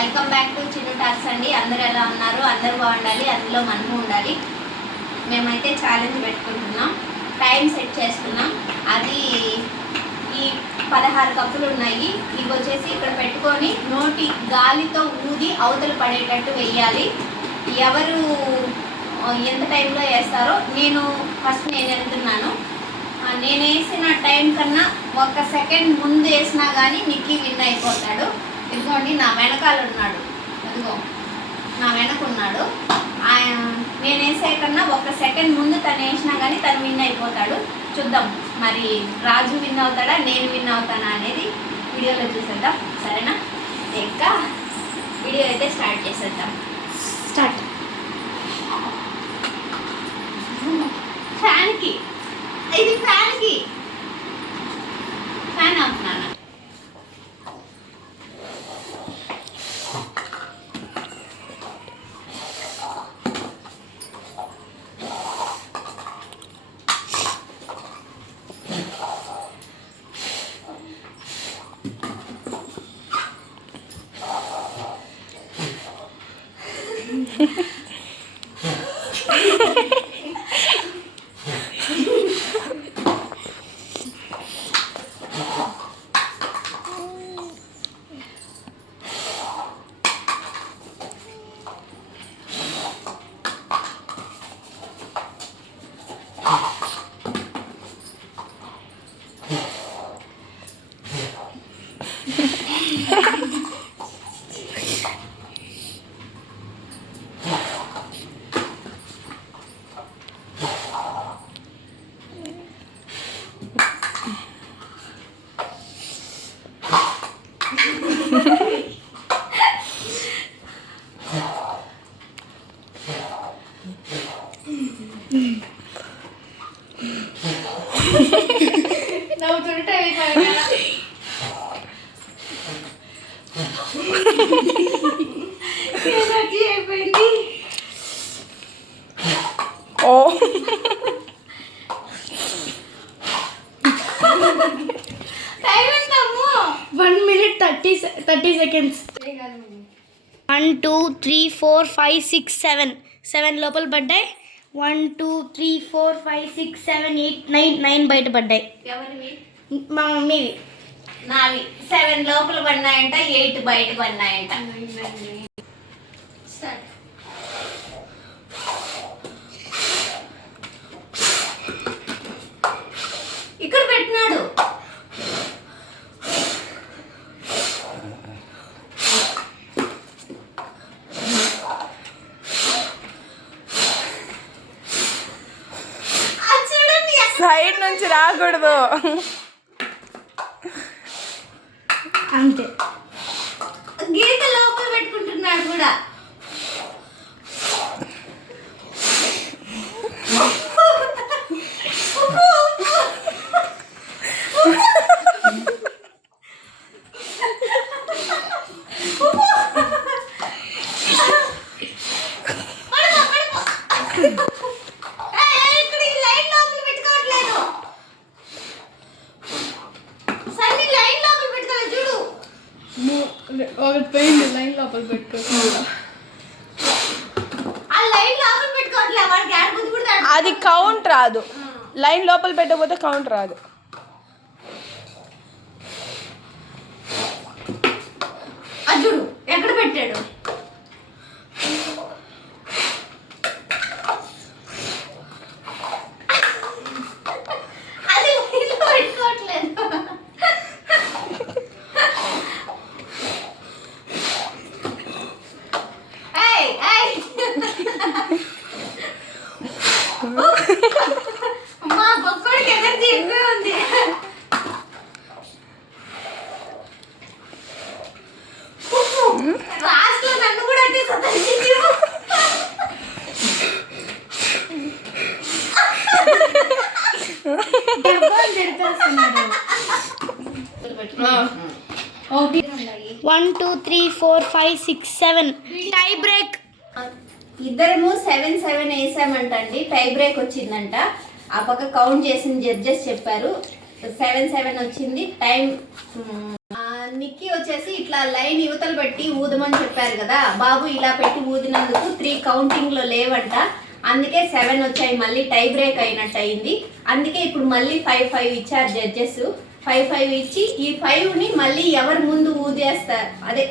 Welcome back to Chinna talks అండి. అందరు ఎలా ఉన్నారు? అందరు బాగుండాలి. అందులో మనము ఉండాలి. మేమైతే ఛాలెంజ్ పెట్టుకుంటున్నాం. టైం సెట్ చేసుకున్నాం అది ఈ పదహారు కప్పులు ఉన్నాయి. ఇవి వచ్చేసి ఇక్కడ పెట్టుకొని నోటి గాలితో ఊది అవతలు పడేటట్టు వెయ్యాలి. ఎవరు ఎంత టైంలో వేస్తారో నేను ఫస్ట్ నేను వెళ్తున్నాను. నేను వేసిన టైం కన్నా ఒక సెకండ్ ముందు వేసినా కానీ నిక్కి విన్ అయిపోతాడు. ఇదిగోండి నా వెనకాల ఉన్నాడు అదిగో నా వెనక ఉన్నాడు ఆయన నేను వేసే కన్నా ఒక సెకండ్ ముందు తను వేసినా కానీ తను విన్ అయిపోతాడు. చూద్దాం మరి రాజు విన్ అవుతాడా నేను విన్ అవుతానా అనేది వీడియోలో చూసేద్దాం. సరేనా? ఇంకా వీడియో అయితే స్టార్ట్ చేసేద్దాం. స్టార్ట్. ఫ్యాన్కి. ఇది ఫ్యాన్కి. ఫ్యాన్ అవుతున్నాను Yeah. నవ్వుతుంటే అయిపోయింది? ఓ. One minute thirty thirty seconds. One two three four five six seven. Seven లోపల పడ్డాయి. One two three four five six seven eight nine nine బయట పడ్డాయి ఎవరివి మా మమ్మీవి నావి సెవెన్ లోపల పడినాయంట ఎయిట్ బయట పడినాయంట. Start. ఇక్కడ పెట్టినాడు అది చూడండి ఎక్కడ సైడ్ నుంచి రాకూడదు. అంతే. గీత లోపల పెట్టుకుంటున్నాడు కూడా పడుకో, పడుకో. ఏయ్, ఏయ్, ఇక్కడ ఈ లైన్ లోపల పెట్టుకోవట్లేదు సన్ని లైన్ లోపల పెట్టుకోలేదు చూడు ఒకటి పోయింది లైన్ లోపల పెట్టుకో అది కౌంట్ రాదు. లైన్ లోపల పెట్టకపోతే కౌంట్ రాదు. ఎక్కడ పెట్టాడు? One two three four five six seven. Tie break ఇద్దరము సెవెన్ సెవెన్ వేసామంటండి టై బ్రేక్ వచ్చిందంట. ఆ పక్క కౌంట్ చేసిన జడ్జెస్ చెప్పారు. సెవెన్ సెవెన్ వచ్చింది. టైం నిక్కి వచ్చేసి ఇట్లా లైన్ యువతలు పెట్టి ఊదమని చెప్పారు కదా. బాబు ఇలా పెట్టి ఊదినందుకు త్రీ కౌంటింగ్లో లేవంట. అందుకే సెవెన్ వచ్చాయి. మళ్ళీ టై బ్రేక్ అయినట్టు అయింది. అందుకే ఇప్పుడు మళ్ళీ ఫైవ్ ఫైవ్ ఇచ్చారు జడ్జెస్. ఫైవ్ ఫైవ్ ఇచ్చి ఈ ఫైవ్ని మళ్ళీ ఎవరు ముందు ఊదేస్తారు అదే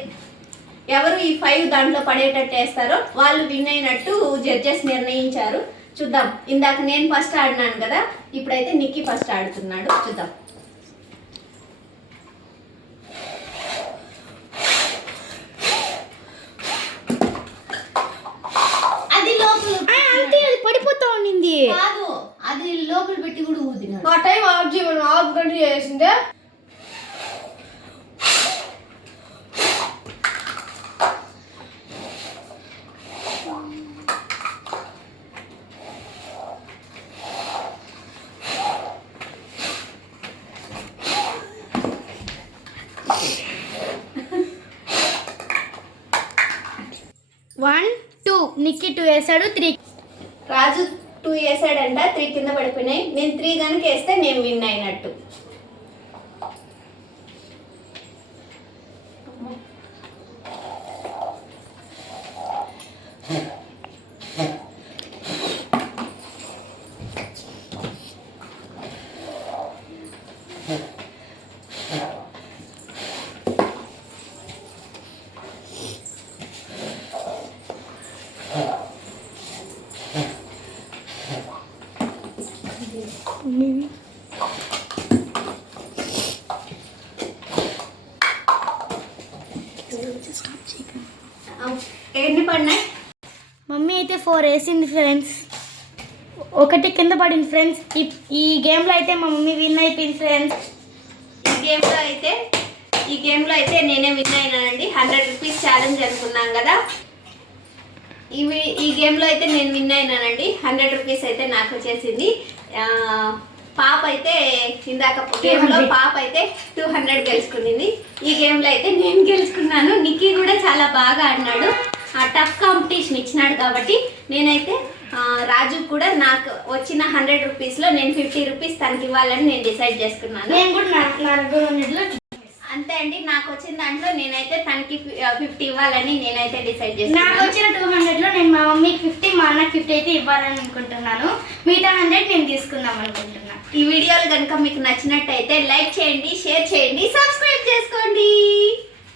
ఎవరు ఈ ఫైవ్ దాంట్లో పడేటట్టు వేస్తారో వాళ్ళు విన్ అయినట్టు జడ్జెస్ నిర్ణయించారు. చూద్దాం. ఇందాక నేను ఫస్ట్ ఆడినాను కదా ఇప్పుడైతే నిక్కీ ఫస్ట్ ఆడుతున్నాడు. చూద్దాం. అది లోపల అంతే అది పడిపోతా ఉండింది. కాదు అది లోపల పెట్టి కూడా ఊదినాడు. మా టైం ఆఫ్ చేయమని ఆఫ్ కంటిన్యూ చేసిందే. One two. నిక్కి టూ వేసాడు త్రీ. రాజు టూ వేసాడంట త్రీ కింద పడిపోయినాయి. నేను త్రీ కనుక వేస్తే నేను విన్ అయినట్టు. Yeah. ఎన్ని పడినాయి? మమ్మీ అయితే ఫోర్ వేసింది ఫ్రెండ్స్. ఒకటి కింద పడింది ఫ్రెండ్స్. ఈ గేమ్లో అయితే మా మమ్మీ విన్ అయిపోయింది ఫ్రెండ్స్. ఈ గేమ్లో అయితే ఈ గేమ్లో అయితే నేనే విన్ అయినానండి. హండ్రెడ్ రూపీస్ ఛాలెంజ్ అనుకున్నాం కదా. ఇవి ఈ గేమ్లో అయితే నేను విన్ అయినానండి. హండ్రెడ్ రూపీస్ అయితే నాకు వచ్చేసింది. పాప అయితే ఇందాక గేమ్లో పాప అయితే టూ హండ్రెడ్ గెలుచుకునింది. ఈ గేమ్లో అయితే నేను గెలుచుకున్నాను. నిక్కీ చాలా బాగా ఆడినాడు. ఆ టఫ్ కాంపిటీషన్ ఇచ్చినాడు కాబట్టి నేనైతే రాజు కూడా నాకు వచ్చిన హండ్రెడ్ రూపీస్లో నేను ఫిఫ్టీ రూపీస్ తనకి ఇవ్వాలని నేను డిసైడ్ చేసుకున్నాను. నేను కూడా అంతే అండి నాకు వచ్చిన దాంట్లో నేనైతే తనకి ఫిఫ్టీ ఇవ్వాలని నేనైతే డిసైడ్ నాకు చేసుకున్నాను వచ్చిన టూ హండ్రెడ్లో నేను మా మమ్మీకి ఫిఫ్టీ మా అన్నకి ఫిఫ్టీ అయితే ఇవ్వాలని అనుకుంటున్నాను. మిగతా హండ్రెడ్ నేను తీసుకుందాం అనుకుంటున్నాను ఈ వీడియోలు కనుక మీకు నచ్చినట్టయితే లైక్ చేయండి షేర్ చేయండి సబ్స్క్రైబ్ చేసుకోండి.